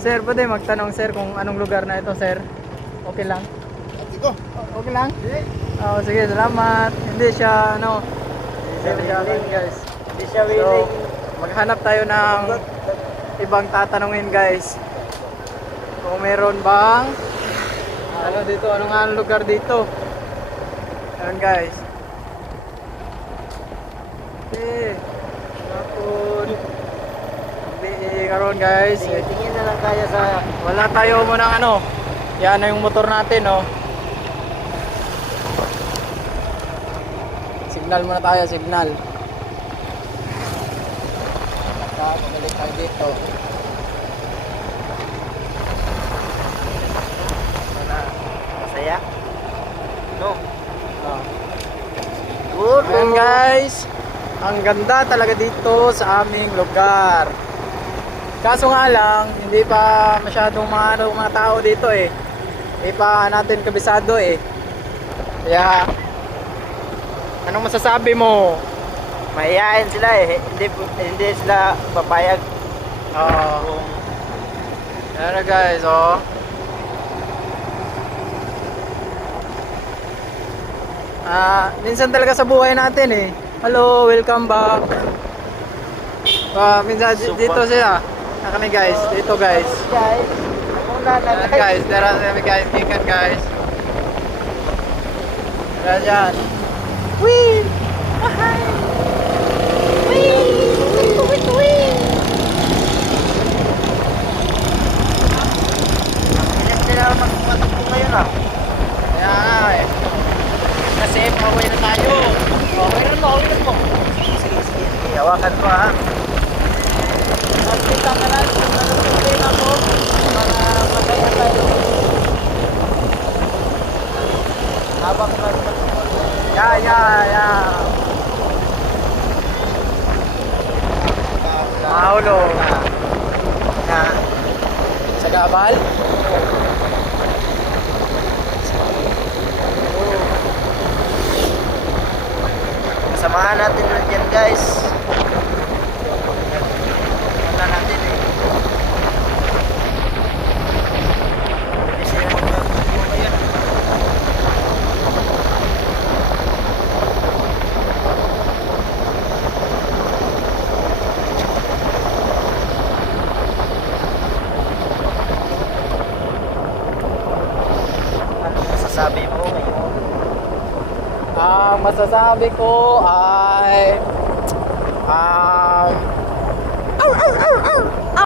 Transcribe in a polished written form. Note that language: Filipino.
Sir, pwede magtanong sir kung anong lugar na ito, sir? Okay lang? Ito. Okay lang? Oo, sige, salamat. Hindi siya, ano, hindi siya, guys. Hindi siya So, willing. maghanap tayo ng ibang tatanungin, guys. Kung meron bang, ano dito, ano nga ang lugar dito? Ayan, guys. Okay. Kapon. Hindi, karon guys. Tingin na lang tayo sa... Wala tayo muna ano. Yan na yung motor natin, oh. Signal muna tayo, signal. Pabalik tayo dito. Masaya? No. Oh. Good. Ayan guys. Ang ganda talaga dito sa aming lugar. Kaso nga lang, hindi pa masyadong mga tao dito eh. Hindi pa natin kabisado eh. Kaya, anong masasabi mo? Mahihain sila eh. Hindi sila papayag. Oo. Ayan na guys, oh. Minsan talaga sa buhay natin eh. Hello, welcome back. Minsan dito sila. Na kami guys, dito guys. Guys, muna na Ayan guys, tara kami guys, kikan guys. Ayan dyan. Whee! Ahay! Whee! Whee! Whee! Ilan sila magpatakbo ngayon ah. Kaya nga eh. Kasi paway na tayo. Okay na mo. Sige. Hawakan ko ha. Kita ka lang kung anong problema mo para magkaya tayo. Habang Yeah. Mahulog. na Sa gabal? samahan natin lang yan guys. Punta natin eh. Kasi magpapagawa ko yan. Ano masasabi mo? Ang masasabi ko ay